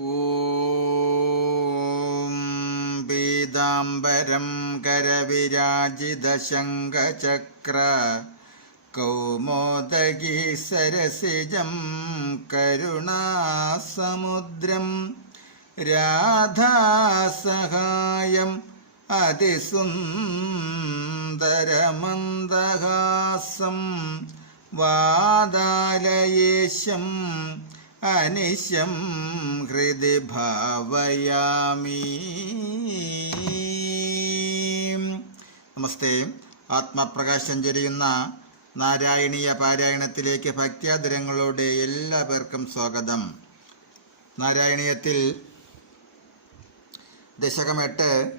ॐ पीताम्बरं करविराजितशङ्खचक्र कौमोदगी सरसिजं करुणासमुद्रं राधासहायम् അതിസുന്ദരമന്ദഹാസം വാദാലയേശം അനിശം ഹൃദി ഭാവയാമി. നമസ്തേ. ആത്മപ്രകാശം ചൊരിയുന്ന നാരായണീയ പാരായണത്തിലേക്ക് ഭക്ത്യാദരങ്ങളോടെ എല്ലാ പേർക്കും സ്വാഗതം. നാരായണീയത്തിൽ ദശകമെട്ട്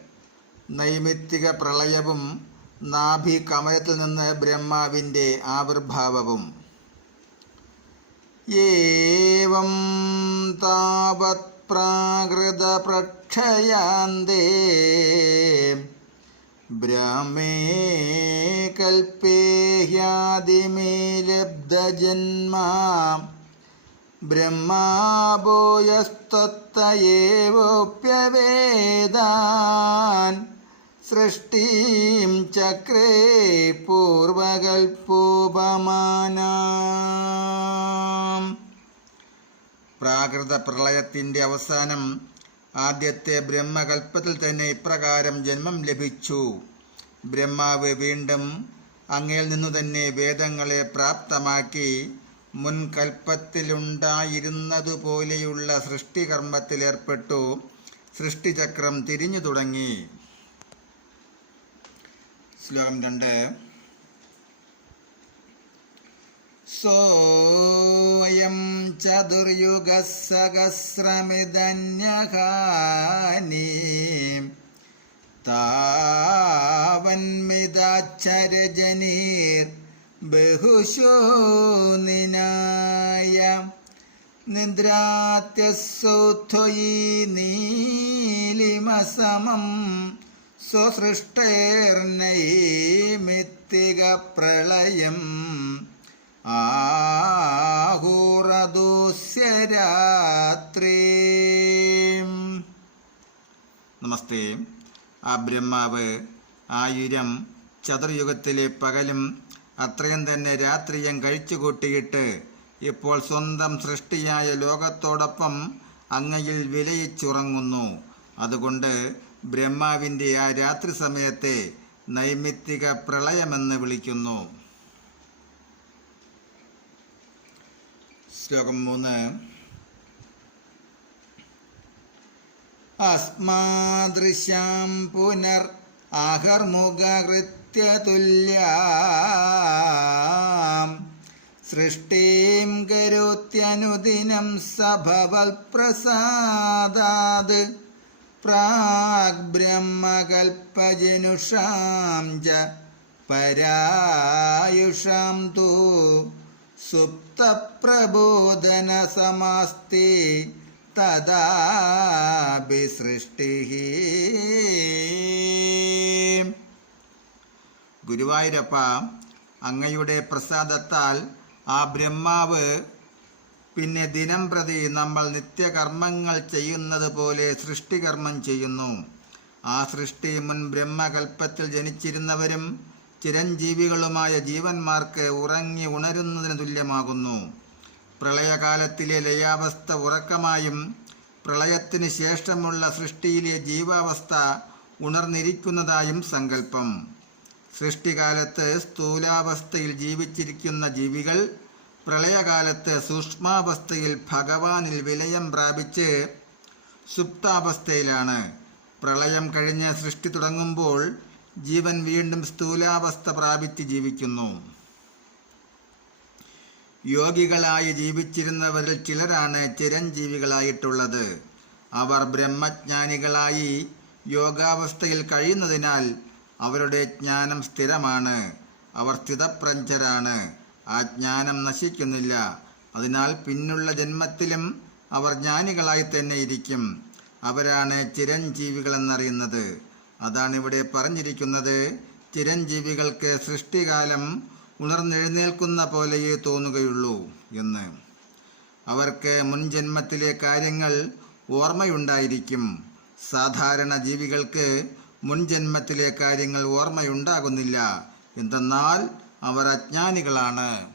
നൈമിത്തിക പ്രളയവും നാഭി കമലത്തിൽ നിന്ന് ബ്രഹ്മാവിന്റെ ആവിർഭാവവും ഏവം താവത് പ്രാകൃത പ്രക്ഷയാന്തേ ബ്രഹ്മേ കൽപ്പേഹ്യാദിമേ ലബ്ധജന്മാ ബ്രഹ്മാഭൂയസ്തത്വയേവോപ്യവേദാൻ സൃഷ്ടിം ചക്രേ പൂർവകൽപോപമാന. പ്രാകൃത പ്രളയത്തിന്റെ അവസാനം ആദ്യത്തെ ബ്രഹ്മകൽപ്പത്തിൽ തന്നെ ഇപ്രകാരം ജന്മം ലഭിച്ചു. ബ്രഹ്മാവ് വീണ്ടും അങ്ങയിൽ നിന്നു തന്നെ വേദങ്ങളെ പ്രാപ്തമാക്കി മുൻകൽപ്പത്തിലുണ്ടായിരുന്നതുപോലെയുള്ള സൃഷ്ടികർമ്മത്തിലേർപ്പെട്ടു. സൃഷ്ടിചക്രം തിരിഞ്ഞു തുടങ്ങി. ശ്ലോകം രണ്ട്. സോയം ചതുർയുഗസഹസ്രമിതന്യഹാനി. താവന്മിതാക്ഷരജനീർ ബഹുശോ നിദ്രാത്യസോ നീലിമസമം സ്വസൃഷ്ടേർനൈമിത്തിക പ്രളയം ആഹൂറദൂസ്യരാത്രി. നമസ്തേ. ആ ബ്രഹ്മാവ് ആയിരം ചതുർയുഗത്തിലെ പകലും അത്രയും തന്നെ രാത്രിയും കഴിച്ചു കൂട്ടിയിട്ട് ഇപ്പോൾ സ്വന്തം സൃഷ്ടിയായ ലോകത്തോടൊപ്പം അങ്ങയിൽ വിലയിച്ചുറങ്ങുന്നു. അതുകൊണ്ട് ബ്രഹ്മാവിന്റെ ആ രാത്രി സമയത്തെ നൈമിത്തിക പ്രളയമെന്ന് വിളിക്കുന്നു. ശ്ലോകം മൂന്ന്. അസ്മാദൃശ്യം പുനർ ആഹർമുഖകൃത്യതുല്യാം സൃഷ്ടിം കരോത്യനുദിനം സഭവൽപ്രസാദാത്. പ്രാഗ് ബ്രഹ്മകൽപ്പജനുഷാം ച പരായുഷാം തു സുപ്തപ്രബോധന സമാസ്തി തദാപി സൃഷ്ടി ഗുരുവായൂരപ്പ അങ്ങയുടെ പ്രസാദത്താൽ ആ ബ്രഹ്മാവ് പിന്നെ ദിനം പ്രതി നമ്മൾ നിത്യകർമ്മങ്ങൾ ചെയ്യുന്നത് പോലെ സൃഷ്ടികർമ്മം ചെയ്യുന്നു. ആ സൃഷ്ടി മുൻ ബ്രഹ്മകൽപ്പത്തിൽ ജനിച്ചിരുന്നവരും ചിരഞ്ജീവികളുമായ ജീവന്മാർക്ക് ഉറങ്ങി ഉണരുന്നതിന് തുല്യമാകുന്നു. പ്രളയകാലത്തിലെ ലയാവസ്ഥ ഉറക്കമായും പ്രളയത്തിന് ശേഷമുള്ള സൃഷ്ടിയിലെ ജീവാവസ്ഥ ഉണർന്നിരിക്കുന്നതായും സങ്കല്പം. സൃഷ്ടികാലത്ത് സ്ഥൂലാവസ്ഥയിൽ ജീവിച്ചിരിക്കുന്ന ജീവികൾ പ്രളയകാലത്ത് സൂക്ഷ്മാവസ്ഥയിൽ ഭഗവാനിൽ വിലയം പ്രാപിച്ച് സുപ്താവസ്ഥയിലാണ്. പ്രളയം കഴിഞ്ഞ് സൃഷ്ടി തുടങ്ങുമ്പോൾ ജീവൻ വീണ്ടും സ്ഥൂലാവസ്ഥ പ്രാപിച്ച് ജീവിക്കുന്നു. യോഗികളായി ജീവിച്ചിരുന്നവരിൽ ചിലരാണ് ചിരഞ്ജീവികളായിട്ടുള്ളത്. അവർ ബ്രഹ്മജ്ഞാനികളായി യോഗാവസ്ഥയിൽ കഴിയുന്നതിനാൽ അവരുടെ ജ്ഞാനം സ്ഥിരമാണ്. അവർ സ്ഥിതപ്രഞ്ചരാണ്. ആ ജ്ഞാനം നശിക്കുന്നില്ല. അതിനാൽ പിന്നുള്ള ജന്മത്തിലും അവർ ജ്ഞാനികളായി തന്നെ ഇരിക്കും. അവരാണ് ചിരഞ്ജീവികളെന്നറിയുന്നത്. അതാണ് ഇവിടെ പറഞ്ഞിരിക്കുന്നത്. ചിരഞ്ജീവികൾക്ക് സൃഷ്ടികാലം ഉണർന്നെഴുന്നേൽക്കുന്ന പോലെയേ തോന്നുകയുള്ളൂ എന്ന്. അവർക്ക് മുൻജന്മത്തിലെ കാര്യങ്ങൾ ഓർമ്മയുണ്ടായിരിക്കും. സാധാരണ ജീവികൾക്ക് മുൻജന്മത്തിലെ കാര്യങ്ങൾ ഓർമ്മയുണ്ടാകുന്നില്ല. എന്തെന്നാൽ അവർ അജ്ഞാനികളാണ്.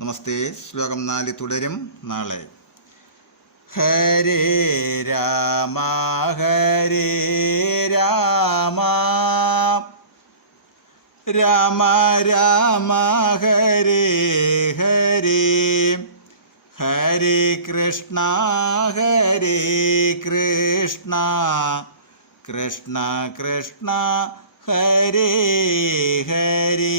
നമസ്തേ. ശ്ലോകം നാല് തുടരും നാളെ. ഹരേ രാമ ഹരേ രാമ. രാമ രാമ ഹരേ ഹരേ. ഹരേ കൃഷ്ണ ഹരേ കൃഷ്ണ. കൃഷ്ണ കൃഷ്ണ. ഹരേ ഹരേ.